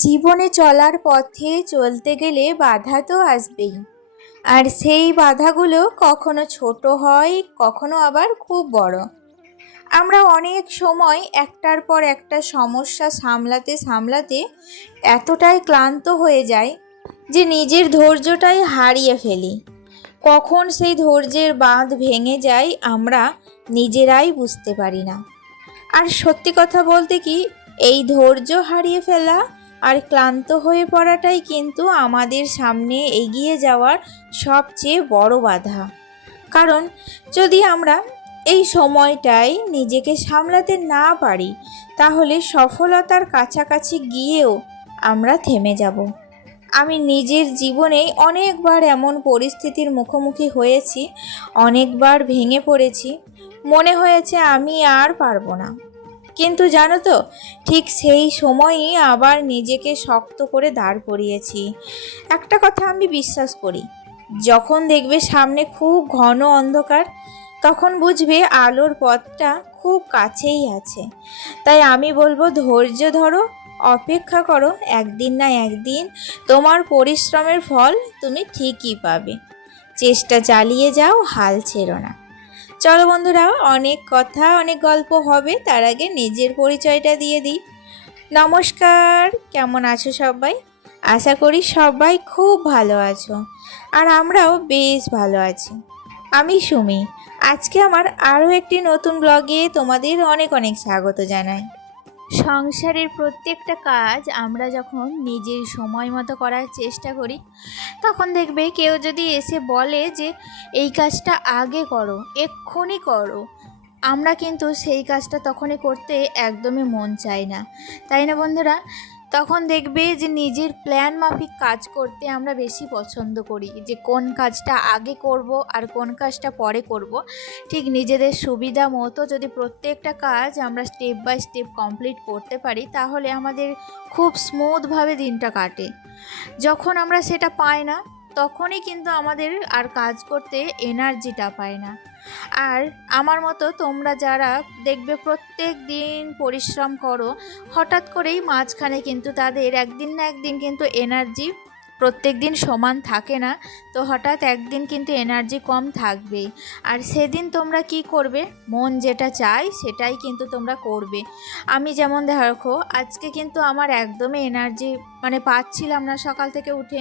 জীবনে চলার পথে চলতে গেলে বাধা তো আসবেই। আর সেই বাধাগুলো কখনো ছোট হয়, কখনো আবার খুব বড়। আমরা অনেক সময় একটার পর একটা সমস্যা সামলাতে সামলাতে এতটাই ক্লান্ত হয়ে যাই যে নিজের ধৈর্যটাই হারিয়ে ফেলি। কখন সেই ধৈর্যের বাঁধ ভেঙে যায় আমরা নিজেরাই বুঝতে পারি না। আর সত্যি কথা বলতে কি, এই ধৈর্য হারিয়ে ফেলা আর ক্লান্ত হয়ে পড়াটাই কিন্তু আমাদের সামনে এগিয়ে যাওয়ার সবচেয়ে বড় বাধা। কারণ যদি আমরা এই সময়টায় নিজেকে সামলাতে না পারি, তাহলে সফলতার কাছাকাছি গিয়েও আমরা থেমে যাব। আমি নিজের জীবনে অনেকবার এমন পরিস্থিতির মুখোমুখি হয়েছি, অনেকবার ভেঙে পড়েছি, মনে হয়েছে আমি আর পারবো না। কিন্তু জানো তো, ঠিক সেই সময়ই আবার নিজেকে শক্ত করে দাঁড় করিয়েছি। একটা কথা আমি বিশ্বাস করি, যখন দেখবে সামনে খুব ঘন অন্ধকার, তখন বুঝবে আলোর পথটা খুব কাছেই আছে। তাই আমি বলবো, ধৈর্য ধরো, অপেক্ষা করো, একদিন না একদিন তোমার পরিশ্রমের ফল তুমি ঠিকই পাবে। চেষ্টা চালিয়ে যাও, হাল ছেড়ো না। চলো বন্ধুরা, অনেক কথা অনেক গল্প হবে, তার আগে নিজের পরিচয়টা দিয়ে দিই। নমস্কার, কেমন আছো সবাই? আশা করি সবাই খুব ভালো আছো, আর আমরাও বেশ ভালো আছি। আমি সুমি। আজকে আমার আরও একটি নতুন ব্লগে তোমাদের অনেক অনেক স্বাগত জানাই। সংসারের প্রত্যেকটা কাজ আমরা যখন নিজের সময় মতো করার চেষ্টা করি, তখন দেখবে কেউ যদি এসে বলে যে এই কাজটা আগে করো, এক্ষুনি করো, আমরা কিন্তু সেই কাজটা তখনই করতে একদমই মন চাই না, তাই না বন্ধুরা? তখন দেখবে যে নিজের প্ল্যান মাফিক কাজ করতে আমরা বেশি পছন্দ করি, যে কোন কাজটা আগে করব আর কোন কাজটা পরে করব। ঠিক নিজেদের সুবিধা মতো যদি প্রত্যেকটা কাজ আমরা স্টেপ বাই স্টেপ কমপ্লিট করতে পারি, তাহলে আমাদের খুব স্মুথভাবে দিনটা কাটে। যখন আমরা সেটা পাই না, তখনই কিন্তু আমাদের আর কাজ করতে এনার্জিটা পায় না। আর আমার মতো তোমরা যারা দেখবে প্রত্যেক দিন পরিশ্রম করো, হঠাৎ করেই মাঝখানে কিন্তু তাদের একদিন না একদিন কিন্তু এনার্জি প্রত্যেক দিন সমান থাকে না, তো হঠাৎ একদিন কিন্তু এনার্জি কম থাকবেই। আর সেদিন তোমরা কি করবে? মন যেটা চায় সেটাই কিন্তু তোমরা করবে। আমি যেমন দেখো, আজকে কিন্তু আমার একদমই এনার্জি পাচ্ছিলাম না। সকাল থেকে উঠে,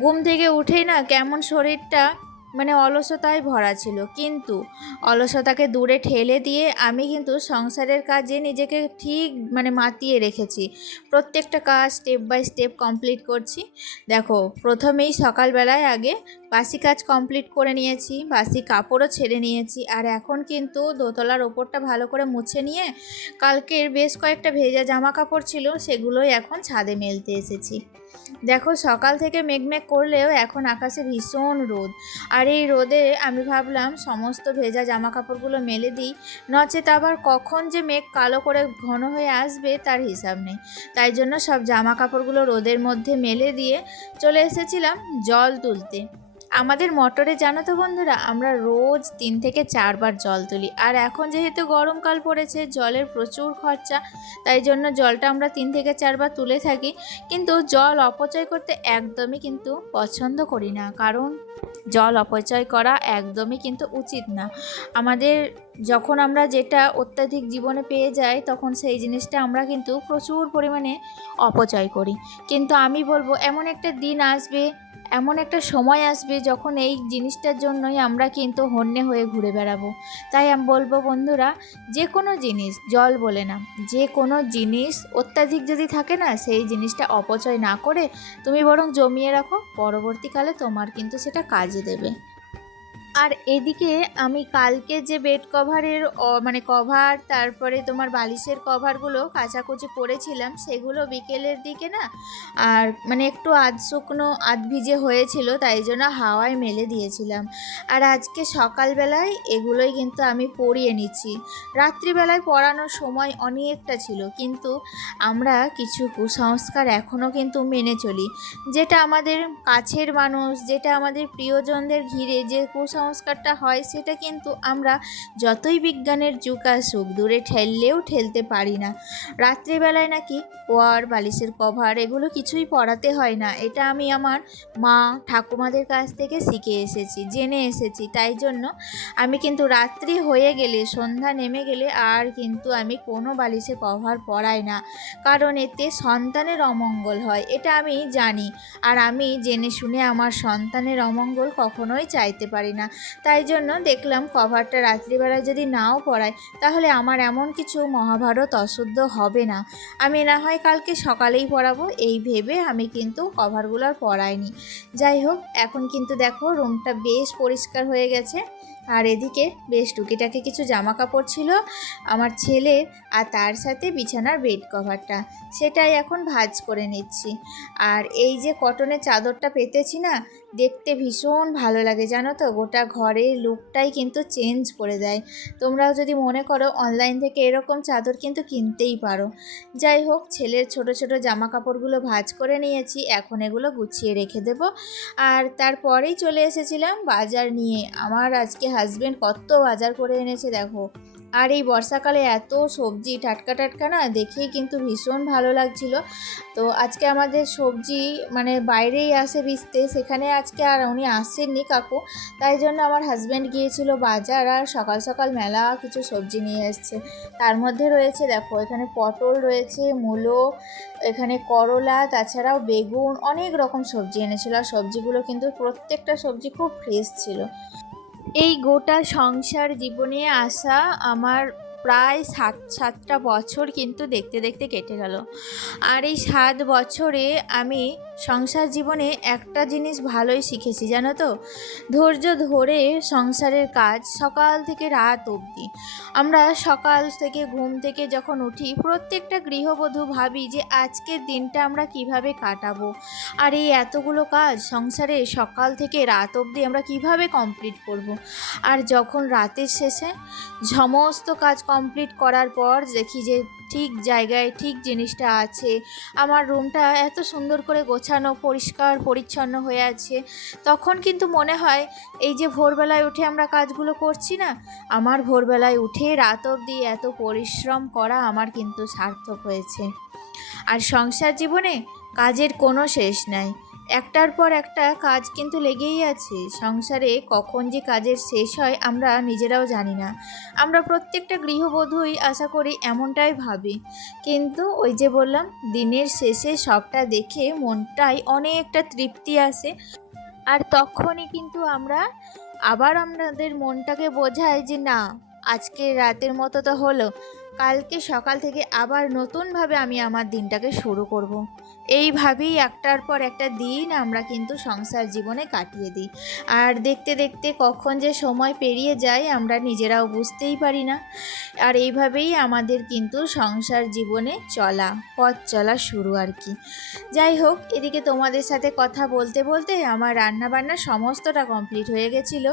ঘুম থেকে উঠেই না কেমন শরীরটা অলসতায় ভরা ছিল, কিন্তু অলসতাকে দূরে ঠেলে দিয়ে আমি কিন্তু সংসারের কাজে নিজেকে ঠিক মাতিয়ে রেখেছি। প্রত্যেকটা কাজ স্টেপ বাই স্টেপ কমপ্লিট করছি। দেখো, প্রথমেই সকালবেলায় আগে বাসি কাজ কমপ্লিট করে নিয়েছি, বাসি কাপড়ও ছেড়ে নিয়েছি। আর এখন কিন্তু দোতলার ওপরটা ভালো করে মুছে নিয়ে কালকের বেশ কয়েকটা ভেজা জামা কাপড় ছিল, সেগুলোই এখন ছাদে মেলতে এসেছি। দেখো, সকাল থেকে মেঘমেঘ করলেও এখন আকাশে ভীষণ রোদ। আর এই রোদে আমি ভাবলাম সমস্ত ভেজা জামা কাপড়গুলো মেলে দিই, নচেত আবার কখন যে মেঘ কালো করে ঘন হয়ে আসবে তার হিসাব নেই। তাই জন্য সব জামা কাপড়গুলো রোদের মধ্যে মেলে দিয়ে চলে এসেছিলাম জল তুলতে। আমাদের মোটরে জানো তো বন্ধুরা, আমরা রোজ 3 থেকে 4 বার জল তুলি। আর এখন যেহেতু গরমকাল পড়েছে, জলের প্রচুর খরচা, তাই জন্য জলটা আমরা 3 থেকে 4 বার তুলে থাকি। কিন্তু জল অপচয় করতে একদমই কিন্তু পছন্দ করি না, কারণ জল অপচয় করা একদমই কিন্তু উচিত না। আমাদের যখন আমরা যেটা অত্যাধিক জীবনে পেয়ে যাই, তখন সেই জিনিসটা আমরা কিন্তু প্রচুর পরিমাণে অপচয় করি। কিন্তু আমি বলবো, এমন একটা দিন আসবে, এমন একটা সময় আসবে যখন এই জিনিসটার জন্যই আমরা কিন্তু হন্যে হয়ে ঘুরে বেড়াবো। তাই আমি বলবো বন্ধুরা, যে কোনো জিনিস, জল বলে না, যে কোনো জিনিস অত্যাধিক যদি থাকে না, সেই জিনিসটা অপচয় না করে তুমি বরং জমিয়ে রাখো, পরবর্তীকালে তোমার কিন্তু সেটা কাজে দেবে। আর এদিকে আমি কালকে যে বেড কভারের কভার, তারপরে তোমার বালিশের কভারগুলো কাচাকুচি করেছিলাম, সেগুলো বিকেলের দিকে না আর একটু আধ শুকনো আধ ভিজে হয়েছিল, তাই জন্য হাওয়ায় মেলে দিয়েছিলাম। আর আজকে সকালবেলায় এগুলোই কিন্তু আমি পরিয়ে নিচ্ছি। রাত্রিবেলায় পরানোর সময় অনেকটা ছিল, কিন্তু আমরা কিছু কুসংস্কার এখনও কিন্তু মেনে চলি, যেটা আমাদের কাছের মানুষ, যেটা আমাদের প্রিয়জনদের ঘিরে যে কুসংস্কার কুসংস্কারটা হয় সেটা কিন্তু আমরা যতই বিজ্ঞানের যুগ আসুক দূরে ঠেললেও ঠেলতে পারি না। রাত্রিবেলায় নাকি ওয়ার বালিশের কভার এগুলো কিছুই পরাতে হয় না, এটা আমি আমার মা ঠাকুমাদের কাছ থেকে শিখে এসেছি, জেনে এসেছি। তাই জন্য আমি কিন্তু রাত্রি হয়ে গেলে, সন্ধ্যা নেমে গেলে আর কিন্তু আমি কোনো বালিশে কভার পরাই না, কারণ এতে সন্তানের অমঙ্গল হয়, এটা আমি জানি। আর আমি জেনে শুনে আমার সন্তানের অমঙ্গল কখনোই চাইতে পারি না। তাই জন্য দেখলাম কভারটা রাত্রিবেলায় যদি নাও পরাই তাহলে আমার এমন কিছু মহাভারত অশুদ্ধ হবে না, আমি না হয় কালকে সকালেই পরাবো, এই ভেবে আমি কিন্তু কভারগুলো আর পরাইনি। যাই হোক, এখন কিন্তু দেখো রুমটা বেশ পরিষ্কার হয়ে গেছে। আর এদিকে বেশ টুকিটাকি কিছু জামা কাপড় ছিল আমার ছেলের, আর তার সাথে বিছানার বেড কভারটা, সেটাই এখন ভাঁজ করে নিচ্ছি। আর এই যে কটনের চাদরটা পেতেছি না, দেখতে ভীষণ ভালো লাগে জানো তো, গোটা ঘরের লুকটাই কিন্তু চেঞ্জ করে দেয়। তোমরাও যদি মনে করো অনলাইন থেকে এরকম চাদর কিন্তু কিনতেই পারো। যাই হোক, ছেলের ছোট ছোট জামা কাপড়গুলো ভাঁজ করে নিয়েছি, এখন এগুলো গুছিয়ে রেখে দেব। আর তারপরেই চলে এসেছিলাম বাজার নিয়ে। আমার আজকে হাজবেন্ড কত বাজার করে এনেছে দেখো। আর এই বর্ষাকালে এত সবজি টাটকা টাটকা না, দেখেই কিন্তু ভীষণ ভালো লাগছিল। তো আজকে আমাদের সবজি মানে বাইরেই আসে বেচতে, সেখানে আজকে আর উনি আসেননি কাকু, তাই জন্য আমার হাজব্যান্ড গিয়েছিল বাজার আর সকাল সকাল মেলা কিছু সবজি নিয়ে এসছে। তার মধ্যে রয়েছে দেখো, এখানে পটল রয়েছে, মূলো, এখানে করলা, তাছাড়াও বেগুন, অনেক রকম সবজি এনেছিল। আর সবজিগুলো কিন্তু প্রত্যেকটা সবজি খুব ফ্রেশ ছিল। এই গোটা সংসার জীবনে আসা আমার প্রায় সাতটা বছর কিন্তু দেখতে দেখতে কেটে গেল। আর এই 7 বছরে আমি সংসার জীবনে একটা জিনিস ভালোই শিখেছি জানো তো, ধৈর্য ধরে সংসারের কাজ সকাল থেকে রাত অবধি। আমরা সকাল থেকে ঘুম থেকে যখন উঠি প্রত্যেকটা গৃহবধূ ভাবি যে আজকের দিনটা আমরা কিভাবে কাটাবো, আর এই এতগুলো কাজ সংসারে সকাল থেকে রাত অবধি আমরা কিভাবে কমপ্লিট করব। আর যখন রাতের শেষে সমস্ত কাজ কমপ্লিট করার পর দেখি যে ঠিক জায়গায় ঠিক জিনিসটা আছে, আমার রুমটা এত সুন্দর করে গোছানো পরিষ্কার পরিচ্ছন্ন হয়ে আছে, তখন কিন্তু মনে হয় এই যে ভোরবেলায় উঠে আমরা কাজগুলো করছি না, আমার ভোরবেলায় উঠে রাত অবধি এত পরিশ্রম করা আমার কিন্তু সার্থক হয়েছে। আর সংসার জীবনে কাজের কোনো শেষ নাই, একটার পর একটা কাজ কিন্তু লেগেই আছে। সংসারে কখন যে কাজের শেষ হয় আমরা নিজেরাও জানি না। আমরা প্রত্যেকটা গৃহবধূই আশা করি এমনটাই ভাবি, কিন্তু ওই যে বললাম দিনের শেষে সবটা দেখে মনটাই অনেকটা তৃপ্তি আসে। আর তখনই কিন্তু আমরা আবার আমাদের মনটাকে বোঝাই যে না, আজকে রাতের মতো তো হলো, কালকে সকাল থেকে আবার নতুনভাবে আমি আমার দিনটাকে শুরু করব। এইভাবেই একটার পর একটা দিন আমরা কিন্তু সংসার জীবনে কাটিয়ে দিই। আর দেখতে দেখতে কখন যে সময় পেরিয়ে যায় আমরা নিজেরাও বুঝতেই পারি না। আর এইভাবেই আমাদের কিন্তু সংসার জীবনে পথ চলা শুরু আর কি। যাই হোক, এদিকে তোমাদের সাথে কথা বলতে বলতে আমার রান্না বান্না সমস্তটা কমপ্লিট হয়ে গেছিলো।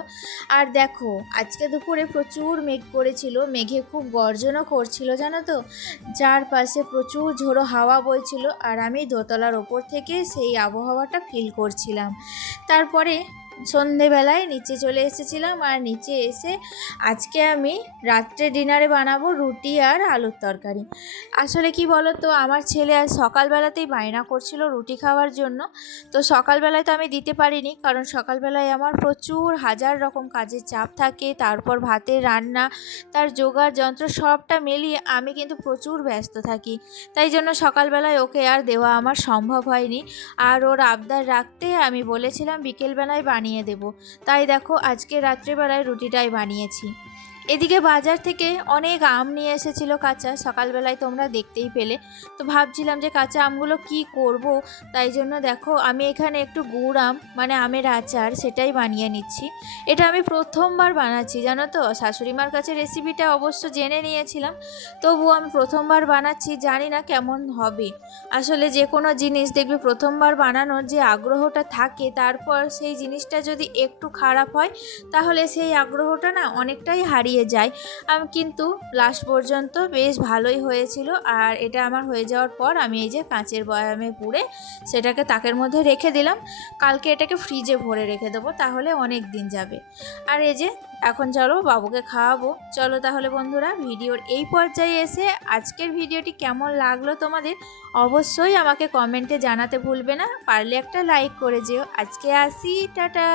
আর দেখো আজকে দুপুরে প্রচুর মেঘ করেছিল, মেঘে খুব গর্জনও করছিল জানো তো, চারপাশে প্রচুর ঝোড়ো হাওয়া বইছিল, আর আমি দোতলার ওপর থেকে সেই আবহাওয়াটা ফিল করছিলাম। তারপরে সন্ধেবেলায় নিচে চলে এসেছিলাম, আর নিচে এসে আজকে আমি রাত্রে ডিনারে বানাবো রুটি আর আলুর তরকারি। আসলে কি বলো তো, আমার ছেলে আজ সকালবেলাতেই বায়না করছিল রুটি খাওয়ার জন্য, তো সকালবেলায় তো আমি দিতে পারিনি, কারণ সকালবেলায় আমার প্রচুর হাজার রকম কাজের চাপ থাকে, তারপর ভাতের রান্না, তার জোগাড় যন্ত্র সবটা মিলিয়ে আমি কিন্তু প্রচুর ব্যস্ত থাকি। তাই জন্য সকালবেলায় ওকে আর দেওয়া আমার সম্ভব হয়নি। আর ওর আবদার রাখতে আমি বলেছিলাম বিকেলবেলায় বানিয়ে দেব, তাই দেখো আজকে রাত্রিবেলায় রুটিটাই বানিয়েছি। এদিকে বাজার থেকে অনেক আম নিয়ে এসেছিল কাঁচা, সকালবেলায় তোমরা দেখতেই পেলে। তো ভাবছিলাম যে কাঁচা আমগুলো কি করব, তাই জন্য দেখো আমি এখানে একটু গুড় আম মানে আমের আচার সেটাই বানিয়ে নিচ্ছি। এটা আমি প্রথমবার বানাচ্ছি জানো তো, শাশুড়িমার কাছে রেসিপিটা অবশ্য জেনে নিয়েছিলাম, তবুও আমি প্রথমবার বানাচ্ছি, জানি না কেমন হবে। আসলে যে কোনো জিনিস দেখবে প্রথমবার বানানোর যে আগ্রহটা থাকে, তারপর সেই জিনিসটা যদি একটু খারাপ হয় তাহলে সেই আগ্রহটা না অনেকটাই হারিয়ে দিয়ে যাই। কিন্তু লাস্ট পর্যন্ত বেশ ভালোই হয়েছিল। আর এটা আমার হয়ে যাওয়ার পর আমি এই যে কাঁচের বয়ামে পুরে সেটাকে তাকের মধ্যে রেখে দিলাম। কালকে এটাকে ফ্রিজে ভরে রেখে দেবো, তাহলে অনেক দিন যাবে। আর এই যে এখন চলো বাবুকে খাওয়াবো। চলো তাহলে বন্ধুরা, ভিডিওর এই পর্যায়ে এসে আজকের ভিডিওটি কেমন লাগলো তোমাদের অবশ্যই আমাকে কমেন্টে জানাতে ভুলবে না। পারলে একটা লাইক করে যেও। আজকে আসি, টাটা।